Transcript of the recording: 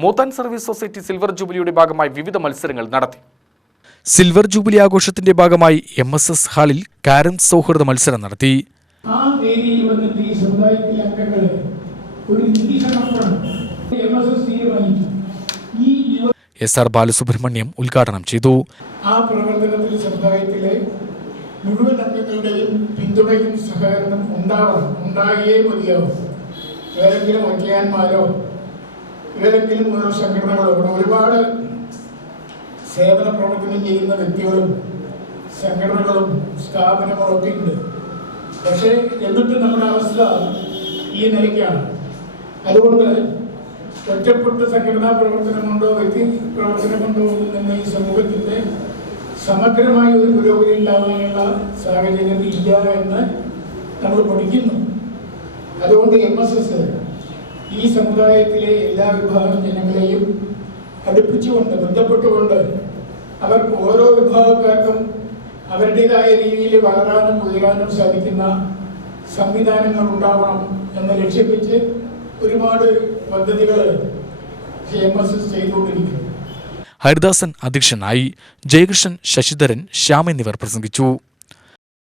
മൂത്താൻ service society silver ജൂബിലിയുടെ ഭാഗമായി വിവിധ മത്സരങ്ങൾ നടത്തി. സിൽവർ ജൂബിലി ആഘോഷത്തിന്റെ ഭാഗമായി MSS ഹാളിൽ കാരം സൗഹൃദ മത്സരം നടത്തി. SR ബാലസുബ്രഹ്മണ്യം ഉദ്ഘാടനം ചെയ്തു. ആ പ്രവർത്തനത്തിൽ സമുദായത്തിലെ മുഴുവൻ അംഗങ്ങളുടെയും പിന്തുണയും സഹകരണം ഉണ്ടായേ മതിയാവും. ഏതെങ്കിലും ഒറ്റയാന്മാരോ ഏതെങ്കിലും ഓരോ സംഘടനകളോ ഒരുപാട് സേവന പ്രവർത്തനം ചെയ്യുന്ന വ്യക്തികളും സംഘടനകളും സ്ഥാപനങ്ങളും ഒക്കെ ഉണ്ട്. പക്ഷേ എന്നിട്ട് നമ്മുടെ അവസ്ഥ ഈ നിലയ്ക്കാണ്. അതുകൊണ്ട് ഒറ്റപ്പെട്ട് സംഘടനാ പ്രവർത്തനം കൊണ്ടോ വ്യക്തി പ്രവർത്തനം കൊണ്ടോ നിന്ന് ഈ സമൂഹത്തിൻ്റെ സമഗ്രമായ ഒരു പുരോഗതി ഉണ്ടാകാനുള്ള സാഹചര്യം ഇല്ല എന്ന് നമ്മൾ പഠിക്കുന്നു. അതുകൊണ്ട് MSS ഈ സമുദായത്തിലെ എല്ലാ വിഭാഗം ജനങ്ങളെയും അടുപ്പിച്ചുകൊണ്ട് ബന്ധപ്പെട്ടുകൊണ്ട് അവർക്ക് ഓരോ വിഭാഗക്കാർക്കും അവരുടേതായ രീതിയിൽ വളരാനും ഉയരാനും സാധിക്കുന്ന സംവിധാനങ്ങൾ ഉണ്ടാവണം എന്ന് ലക്ഷ്യം വെച്ച് ഒരുപാട് പദ്ധതികൾ MSS ചെയ്തുകൊണ്ടിരിക്കുന്നു. ഹരിദാസൻ അധ്യക്ഷനായി. ജയകൃഷ്ണൻ, ശശിധരൻ, ശ്യാം എന്നിവർ പ്രസംഗിച്ചു.